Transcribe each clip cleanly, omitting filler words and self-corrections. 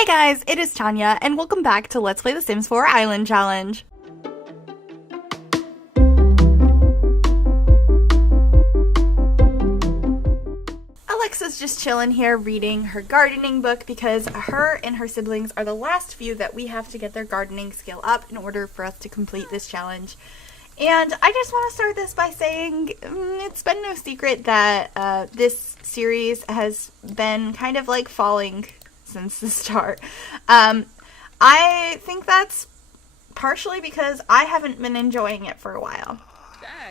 Hey guys, it is Tanya, and welcome back to Let's Play The Sims 4 Island Challenge. Alexa's just chilling here reading her gardening book because her and her siblings are the last few that we have to get their gardening skill up in order for us to complete this challenge. And I just want to start this by saying it's been no secret that this series has been kind of like falling since the start. I think that's partially because I haven't been enjoying it for a while.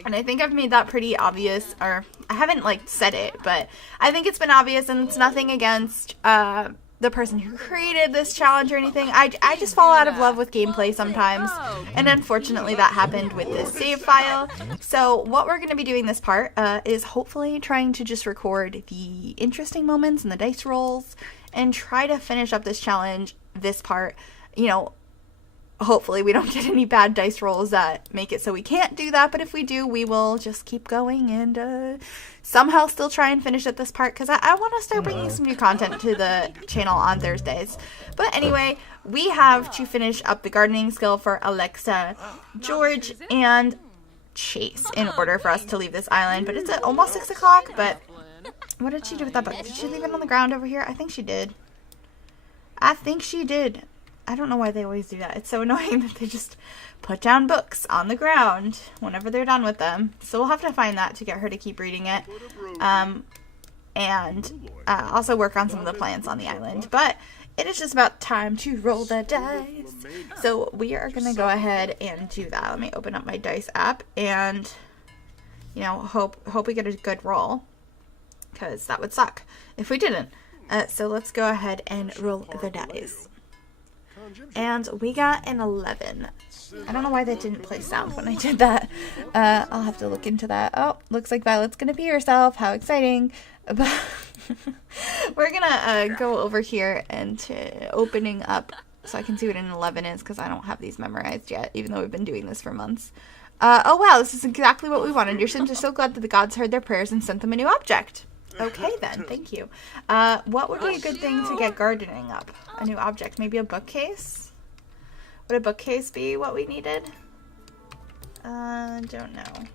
And I think I've made that pretty obvious, or I haven't like said it, but I think it's been obvious, and it's nothing against the person who created this challenge or anything. I just fall out of love with gameplay sometimes, and unfortunately that happened with this save file. So what we're going to be doing this part is hopefully trying to just record the interesting moments and the dice rolls and try to finish up this challenge, this part. You know, hopefully we don't get any bad dice rolls that make it so we can't do that, but if we do, we will just keep going and somehow still try and finish up this part, because I want to start bringing some new content to the channel on Thursdays. But anyway, we have to finish up the gardening skill for Alexa, George, and Chase in order for us to leave this island. But it's almost 6 o'clock, but what did she do with that book? Did she leave it on the ground over here? I think she did. I don't know why they always do that. It's so annoying that they just put down books on the ground whenever they're done with them. So we'll have to find that to get her to keep reading it. And also work on some of the plants on the island. But it is just about time to roll the dice. So we are going to go ahead and do that. Let me open up my dice app and, you know, hope we get a good roll, because that would suck if we didn't. So let's go ahead and roll the dice. And we got an 11. I don't know why that didn't play sound when I did that. I'll have to look into that. Oh, looks like Violet's gonna pee herself. How exciting. But we're gonna go over here and opening up so I can see what an 11 is, because I don't have these memorized yet, even though we've been doing this for months. Oh wow, this is exactly what we wanted. Your Sims are so glad that the gods heard their prayers and sent them a new object. Okay then, thank you. What would be a good thing to get gardening up? A new object, maybe a bookcase? Would a bookcase be what we needed? Don't know.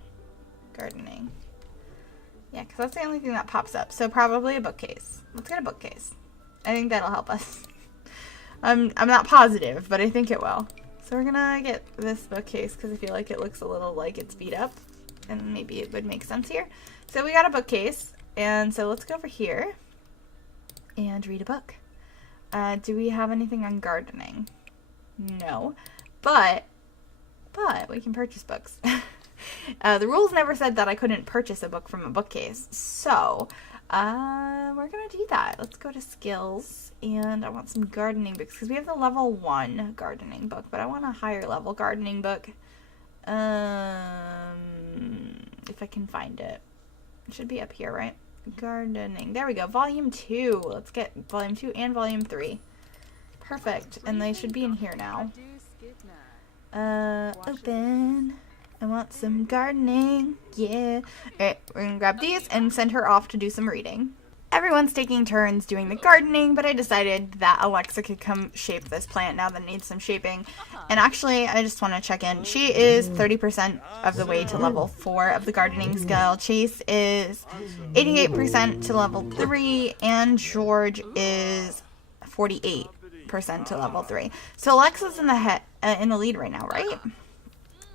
Gardening. Yeah, because that's the only thing that pops up. So probably a bookcase. Let's get a bookcase. I think that'll help us. I'm not positive, but I think it will. So we're gonna get this bookcase because I feel like it looks a little like it's beat up, and maybe it would make sense here. So we got a bookcase. And so let's go over here and read a book. Do we have anything on gardening? No, but we can purchase books. The rules never said that I couldn't purchase a book from a bookcase. So we're going to do that. Let's go to skills, and I want some gardening books because we have the level 1 gardening book, but I want a higher level gardening book. If I can find it. It should be up here, right? Gardening. There we go. Volume 2. Let's get volume 2 and volume 3. Perfect. And they should be in here now. Open. I want some gardening. Yeah. Alright, we're gonna grab these and send her off to do some reading. Everyone's taking turns doing the gardening, but I decided that Alexa could come shape this plant now that it needs some shaping. And actually, I just want to check in. She is 30% of the way to level 4 of the gardening skill. Chase is 88% to level 3, and George is 48% to level 3. So Alexa's in the lead right now, right?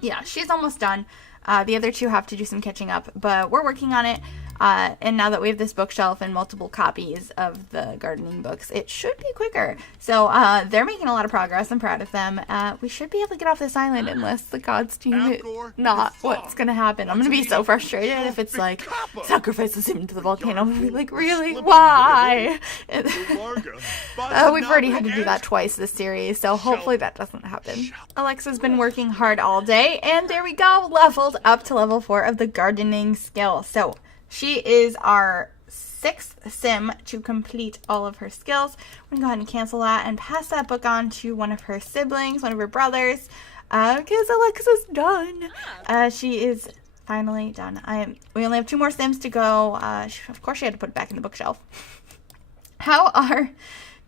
Yeah, she's almost done. The other two have to do some catching up, but we're working on it. And now that we have this bookshelf and multiple copies of the gardening books, it should be quicker. So they're making a lot of progress. I'm proud of them. We should be able to get off this island unless the gods do not what's going to happen. I'm going to be so frustrated if it's like, sacrifice the sim to the volcano. I'm going to be like, really? Why? We've already had to do that twice this series, so hopefully that doesn't happen. Alexa's been working hard all day, and there we go, leveled up to level 4 of the gardening skill. So she is our 6th sim to complete all of her skills. We're going to go ahead and cancel that and pass that book on to one of her siblings, one of her brothers, because Alexa's done. She is finally done. We only have 2 more sims to go. Of course, she had to put it back in the bookshelf. How are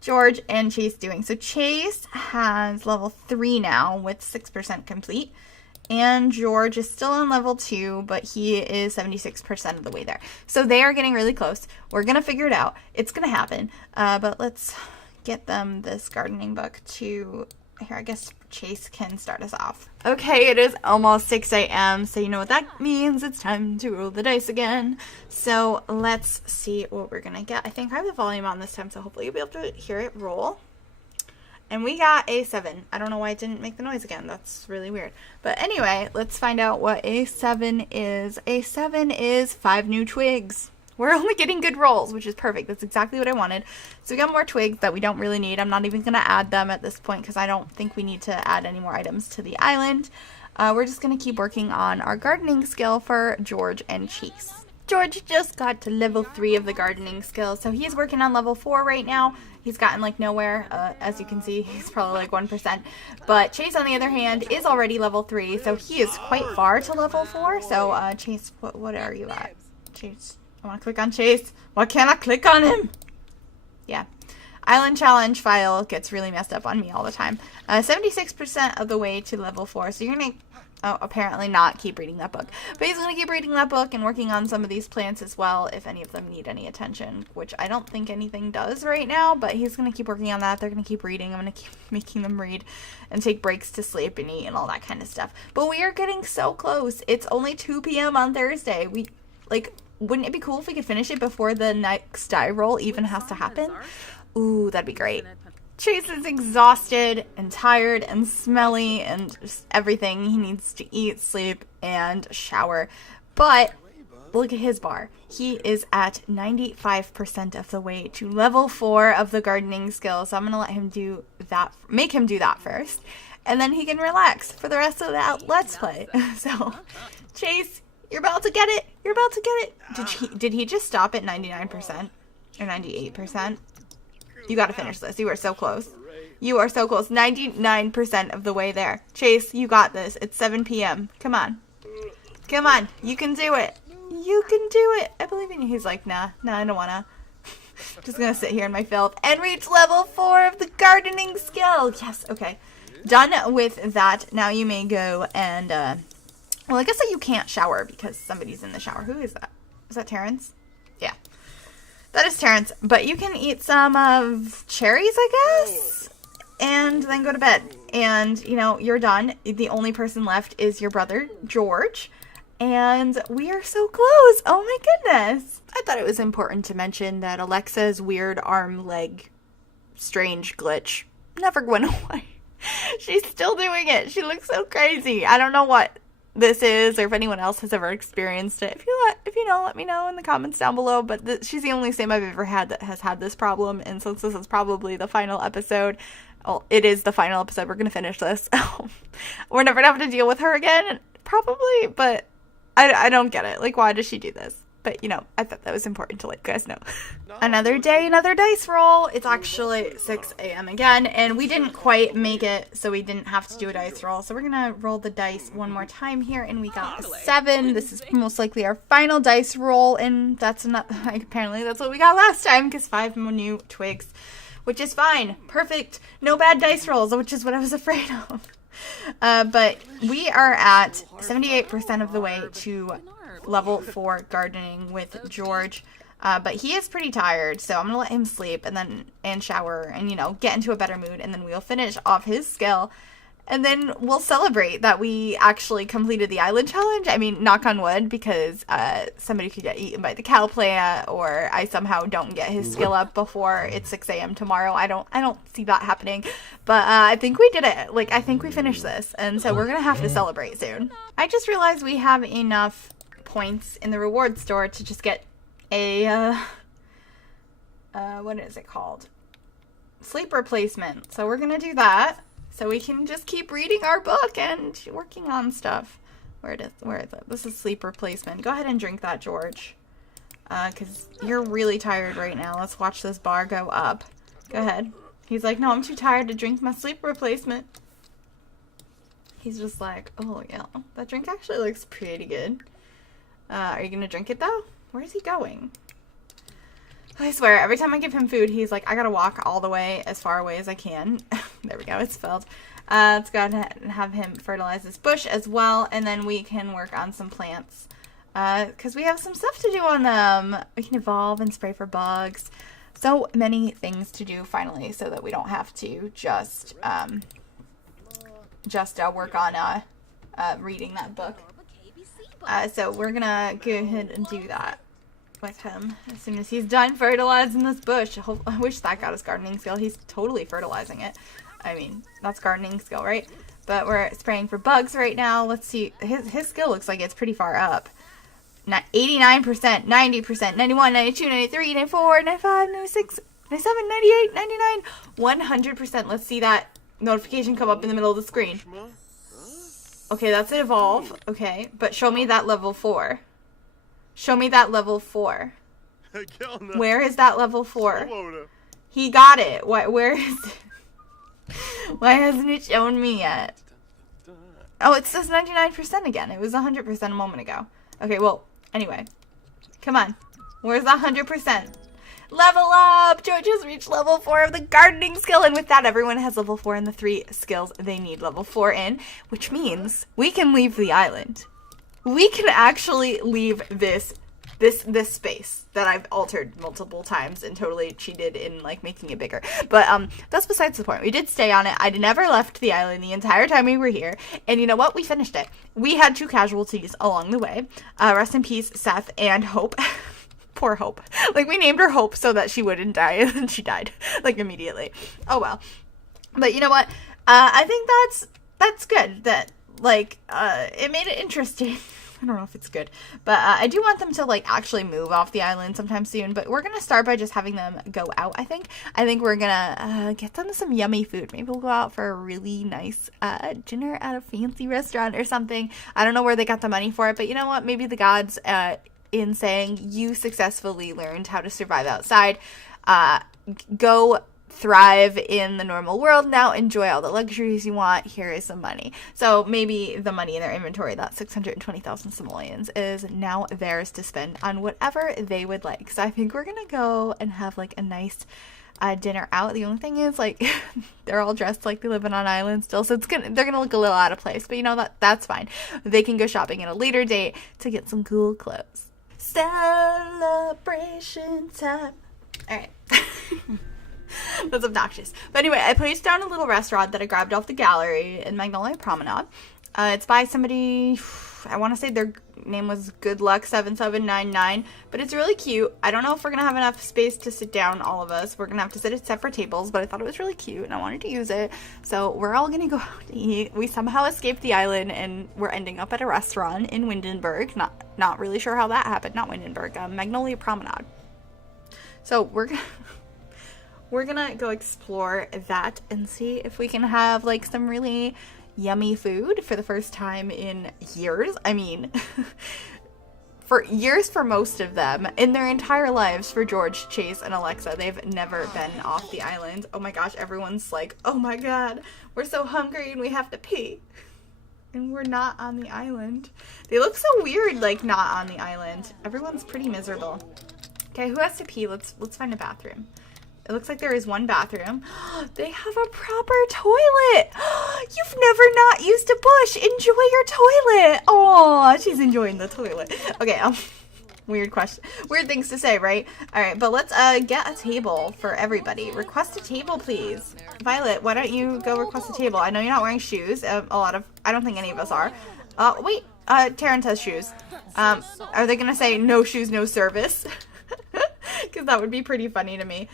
George and Chase doing? So Chase has level 3 now with 6% complete. And George is still on level 2, but he is 76% of the way there. So they are getting really close. We're going to figure it out. It's going to happen. But let's get them this gardening book to... Here, I guess Chase can start us off. Okay, it is almost 6 a.m., so you know what that means. It's time to roll the dice again. So let's see what we're going to get. I think I have the volume on this time, so hopefully you'll be able to hear it roll. And we got a 7. I don't know why it didn't make the noise again. That's really weird. But anyway, let's find out what a 7 is. A 7 is 5 new twigs. We're only getting good rolls, which is perfect. That's exactly what I wanted. So we got more twigs that we don't really need. I'm not even going to add them at this point because I don't think we need to add any more items to the island. We're just going to keep working on our gardening skill for George and Chase. George just got to level 3 of the gardening skill, so he's working on level 4 right now. He's gotten like nowhere, as you can see, he's probably like 1%. But Chase, on the other hand, is already level 3, so he is quite far to level 4. So Chase, what are you at? Chase, I want to click on Chase. Why can't I click on him? Yeah. Island challenge file gets really messed up on me all the time. 76% of the way to level 4, so you're going to... Oh, apparently not keep reading that book. But he's going to keep reading that book and working on some of these plants as well, if any of them need any attention, which I don't think anything does right now, but he's going to keep working on that. They're going to keep reading. I'm going to keep making them read and take breaks to sleep and eat and all that kind of stuff. But we are getting so close. It's only 2 p.m. on Thursday. Wouldn't it be cool if we could finish it before the next die roll even has to happen? Ooh, that'd be great. Chase is exhausted and tired and smelly and just everything. He needs to eat, sleep, and shower. But look at his bar. He is at 95% of the way to level 4 of the gardening skill. So I'm going to let him do that, make him do that first. And then he can relax for the rest of the Let's Play. So, Chase, you're about to get it. You're about to get it. Did he just stop at 99% or 98%? You got to finish this. You are so close. You are so close. 99% of the way there. Chase, you got this. It's 7 p.m. Come on. Come on. You can do it. You can do it. I believe in you. He's like, nah, I don't want to. Just going to sit here in my filth and reach level 4 of the gardening skill. Yes. Okay. Done with that. Now you may go and, well, I guess that you can't shower because somebody's in the shower. Who is that? Is that Terrence? Yeah. That is Terrence, but you can eat some of cherries, I guess, and then go to bed. And, you know, you're done. The only person left is your brother, George, and we are so close. Oh my goodness. I thought it was important to mention that Alexa's weird arm, leg, strange glitch never went away. She's still doing it. She looks so crazy. I don't know what this is, or if anyone else has ever experienced it. If you know, let me know in the comments down below. But she's the only sim I've ever had that has had this problem, and since this is probably the final episode, well, it is the final episode, we're gonna finish this. We're never gonna have to deal with her again, probably, but I don't get it. Like, why does she do this? But, you know, I thought that was important to let you guys know. Another day, another dice roll. It's actually 6 a.m. again, and we didn't quite make it, so we didn't have to do a dice roll. So we're going to roll the dice one more time here, and we got a 7. This is most likely our final dice roll, and that's not, apparently that's what we got last time, because 5 new twigs, which is fine. Perfect. No bad dice rolls, which is what I was afraid of. But we are at 78% of the way to level 4 gardening with George, but he is pretty tired, so I'm gonna let him sleep and shower and, you know, get into a better mood, and then we'll finish off his skill, and then we'll celebrate that we actually completed the island challenge. I mean, knock on wood, because somebody could get eaten by the cow plant, or I somehow don't get his skill up before it's 6 a.m. tomorrow. I don't see that happening, but I think we did it. Like, I think we finished this, and so we're gonna have to celebrate soon. I just realized we have enough points in the reward store to just get a what is it called, sleep replacement. So we're gonna do that so we can just keep reading our book and working on stuff. Where is it? This is sleep replacement. Go ahead and drink that, George, because you're really tired right now. Let's watch this bar go up. Go ahead. He's like, no, I'm too tired to drink my sleep replacement. He's just like, oh yeah, that drink actually looks pretty good. Are you gonna drink it though? Where is he going? I swear, every time I give him food, he's like, I gotta walk all the way as far away as I can. There we go, it's filled. Let's go ahead and have him fertilize this bush as well, and then we can work on some plants. Because we have some stuff to do on them. We can evolve and spray for bugs. So many things to do finally, so that we don't have to just work on reading that book. So we're gonna go ahead and do that with him as soon as he's done fertilizing this bush. I wish that got his gardening skill. He's totally fertilizing it. I mean, that's gardening skill, right? But we're spraying for bugs right now. Let's see. His skill looks like it's pretty far up. 89%, 90%, 91, 92, 93, 94, 95, 96, 97, 98, 99, 100%. Let's see that notification come up in the middle of the screen. Okay, that's an evolve. Okay, but show me that level 4. Show me that level 4. Where is that level 4? He got it. Where is it? Why hasn't it shown me yet? Oh, it says 99% again. It was 100% a moment ago. Okay, well, anyway. Come on. Where's the 100%? Level up! George has reached level 4 of the gardening skill, and with that, everyone has level 4 in the 3 skills they need level 4 in, which means we can leave the island. We can actually leave this space that I've altered multiple times and totally cheated in like making it bigger. But that's besides the point. We did stay on it. I never left the island the entire time we were here. And you know what? We finished it. We had 2 casualties along the way. Rest in peace, Seth and Hope. Poor Hope. Like, we named her Hope so that she wouldn't die, and then she died, like, immediately. Oh, well. But you know what? I think that's good. That, like, it made it interesting. I don't know if it's good. But I do want them to, like, actually move off the island sometime soon. But we're going to start by just having them go out, I think. I think we're going to get them some yummy food. Maybe we'll go out for a really nice dinner at a fancy restaurant or something. I don't know where they got the money for it. But you know what? Maybe the gods... in saying you successfully learned how to survive outside, go thrive in the normal world now, enjoy all the luxuries you want, here is some money. So maybe the money in their inventory, that 620,000 simoleons, is now theirs to spend on whatever they would like. So I think we're gonna go and have like a nice dinner out. The only thing is, like, they're all dressed like they live on an island still, so they're gonna look a little out of place, but you know, that's fine. They can go shopping at a later date to get some cool clothes. Celebration time. Alright. That's obnoxious. But anyway, I placed down a little restaurant that I grabbed off the gallery in Magnolia Promenade. It's by somebody, I want to say their name was Good Luck 7799, but it's really cute. I don't know if we're going to have enough space to sit down, all of us. We're going to have to sit at separate tables, but I thought it was really cute and I wanted to use it. So we're all going to go out to eat. We somehow escaped the island and we're ending up at a restaurant in Windenburg. Not really sure how that happened. Not Windenburg, Magnolia Promenade. So we're gonna go explore that and see if we can have like some really yummy food for the first time in years. I mean, for years for most of them, in their entire lives, for George, Chase, and Alexa, they've never been off the island. Oh my gosh, everyone's like, oh my god, we're so hungry and we have to pee. And we're not on the island. They look so weird, like, not on the island. Everyone's pretty miserable. Okay, who has to pee? Let's find a bathroom. It looks like there is one bathroom. They have a proper toilet. You've never not used a bush. Enjoy your toilet. Oh, she's enjoying the toilet. Okay, weird question. Weird things to say, right? All right, but let's get a table for everybody. Request a table, please. Violet, why don't you go request a table? I know you're not wearing shoes. I don't think any of us are. Wait, Terrence has shoes. Are they gonna say no shoes, no service? Because that would be pretty funny to me.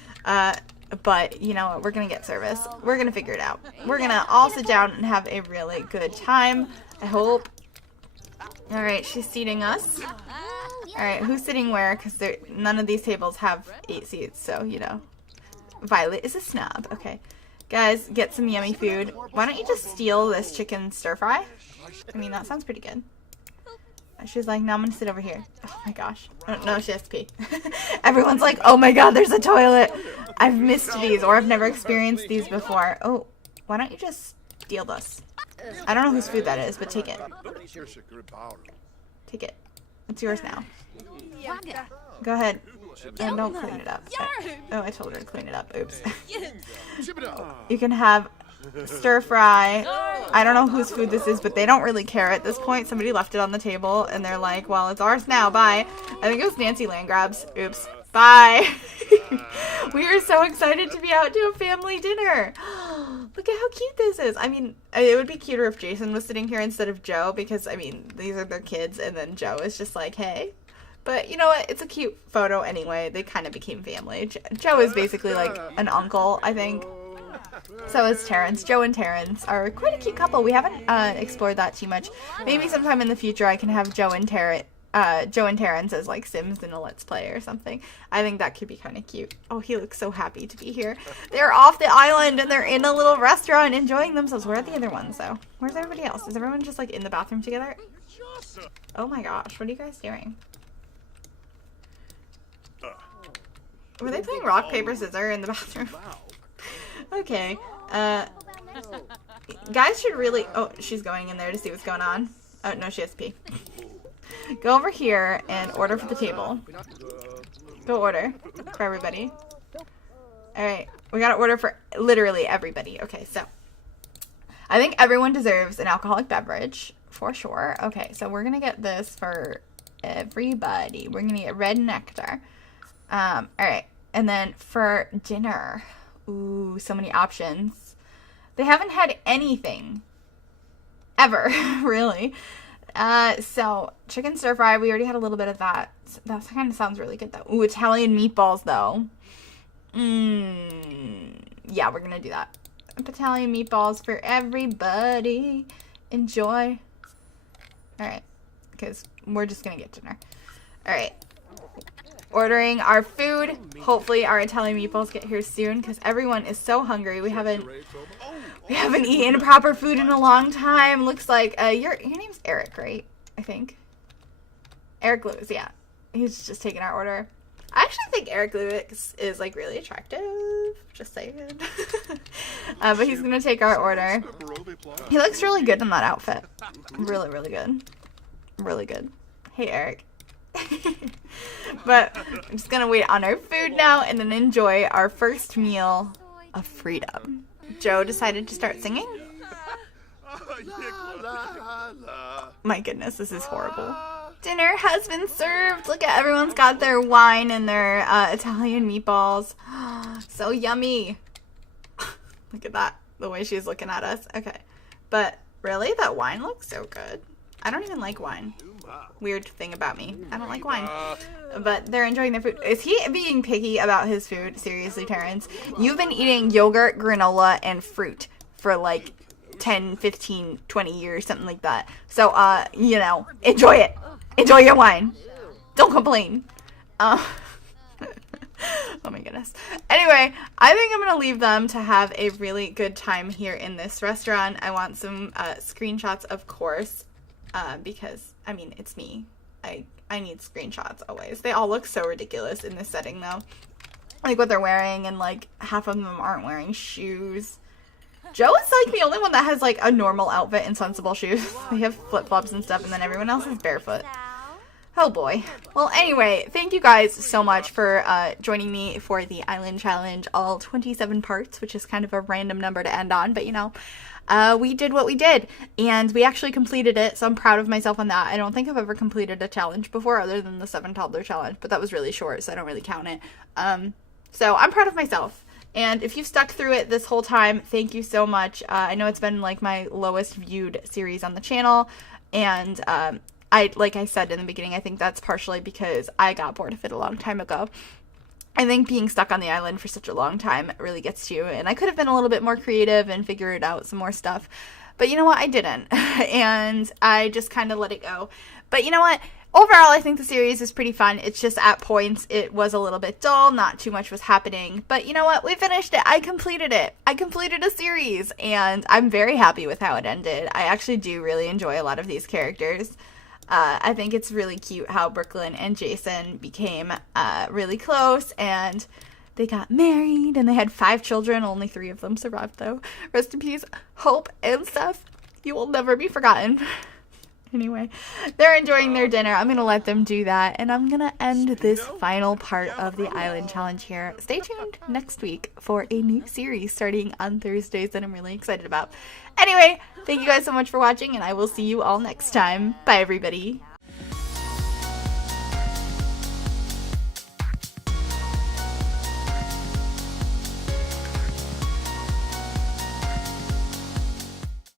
But you know what? We're gonna get service. We're gonna figure it out. We're gonna all sit down and have a really good time, I hope. Alright, she's seating us. Alright, who's sitting where? Because none of these tables have 8 seats, so, you know. Violet is a snob. Okay. Guys, get some yummy food. Why don't you just steal this chicken stir-fry? I mean, that sounds pretty good. She's like, no, I'm gonna sit over here. Oh my gosh. Oh, no, she has to pee. Everyone's like, oh my god, there's a toilet. I've missed these, or I've never experienced these before. Oh, why don't you just steal this? I don't know whose food that is, but take it. Take it. It's yours now. Go ahead. And don't clean it up. Oh, I told her to clean it up. Oops. You can have stir fry. I don't know whose food this is, but they don't really care at this point. Somebody left it on the table, and they're like, well, it's ours now. Bye. I think it was Nancy Landgrab's. Oops. Bye. We are so excited to be out to a family dinner. Look at how cute this is. I mean, it would be cuter if Jason was sitting here instead of Joe, because, I mean, these are their kids, and then Joe is just like, hey. But you know what? It's a cute photo anyway. They kind of became family. Joe is basically like an uncle, I think. So is Terrence. Joe and Terrence are quite a cute couple. We haven't explored that too much. Maybe sometime in the future I can have Joe and Terrence as like Sims in a Let's Play or something. I think that could be kind of cute. Oh, he looks so happy to be here. They're off the island and they're in a little restaurant enjoying themselves. Where are the other ones though? Where's everybody else? Is everyone just like in the bathroom together? Oh my gosh, what are you guys doing? Were they playing rock, paper, scissors in the bathroom? Okay. Guys should really... Oh, she's going in there to see what's going on. Oh, no, she has to pee. Go over here and order for the table. Go order for everybody. Alright. We gotta order for literally everybody. Okay, so. I think everyone deserves an alcoholic beverage. For sure. Okay, so we're gonna get this for everybody. We're gonna get red nectar. Alright. And then for dinner. Ooh, so many options. They haven't had anything. Ever, really. So, chicken stir fry. We already had a little bit of that. That kind of sounds really good, though. Ooh, Italian meatballs, though. Yeah, we're gonna do that. Italian meatballs for everybody. Enjoy. Alright. Because we're just gonna get dinner. Alright. Ordering our food. Hopefully our Italian meatballs get here soon because everyone is so hungry. We haven't eaten proper food in a long time. Looks like your name's Eric, right? I think. Eric Lewis, yeah. He's just taking our order. I actually think Eric Lewis is like really attractive. Just saying. But he's gonna take our order. He looks really good in that outfit. Really, really good. Really good. Hey, Eric. But I'm just gonna wait on our food now and then enjoy our first meal of freedom. Joe decided to start singing. My goodness, this is horrible. Dinner has been served. Look at everyone's got their wine and their Italian meatballs. So yummy. Look at that, the way she's looking at us. Okay, but really, that wine looks so good. I don't even like wine. Weird thing about me. I don't like wine. But they're enjoying their food. Is he being picky about his food? Seriously, Terrence. You've been eating yogurt, granola, and fruit for like 10, 15, 20 years, something like that. So, you know, enjoy it. Enjoy your wine. Don't complain. Oh my goodness. Anyway, I think I'm going to leave them to have a really good time here in this restaurant. I want some screenshots, of course. Because, I mean, it's me. I need screenshots always. They all look so ridiculous in this setting, though. Like, what they're wearing, and, like, half of them aren't wearing shoes. Joe is, like, the only one that has, like, a normal outfit and sensible shoes. They have flip-flops and stuff, and then everyone else is barefoot. Oh, boy. Well, anyway, thank you guys so much for joining me for the Island Challenge, all 27 parts, which is kind of a random number to end on, but, you know... we did what we did, and we actually completed it, so I'm proud of myself on that. I don't think I've ever completed a challenge before other than the 7 toddler challenge, but that was really short, so I don't really count it. So I'm proud of myself, and if you've stuck through it this whole time, thank you so much. I know it's been like my lowest viewed series on the channel, and like I said in the beginning, I think that's partially because I got bored of it a long time ago. I think being stuck on the island for such a long time really gets to you, and I could have been a little bit more creative and figured out some more stuff, but you know what, I didn't, and I just kind of let it go. But you know what, overall I think the series is pretty fun. It's just at points it was a little bit dull, not too much was happening, but you know what, we finished it. I completed a series, and I'm very happy with how it ended. I actually do really enjoy a lot of these characters. I think it's really cute how Brooklyn and Jason became really close, and they got married, and they had 5 children. Only 3 of them survived, though. Rest in peace, Hope and Seth. You will never be forgotten. Anyway, they're enjoying their dinner. I'm going to let them do that. And I'm going to end this final part of the island challenge here. Stay tuned next week for a new series starting on Thursdays that I'm really excited about. Anyway, thank you guys so much for watching, and I will see you all next time. Bye, everybody.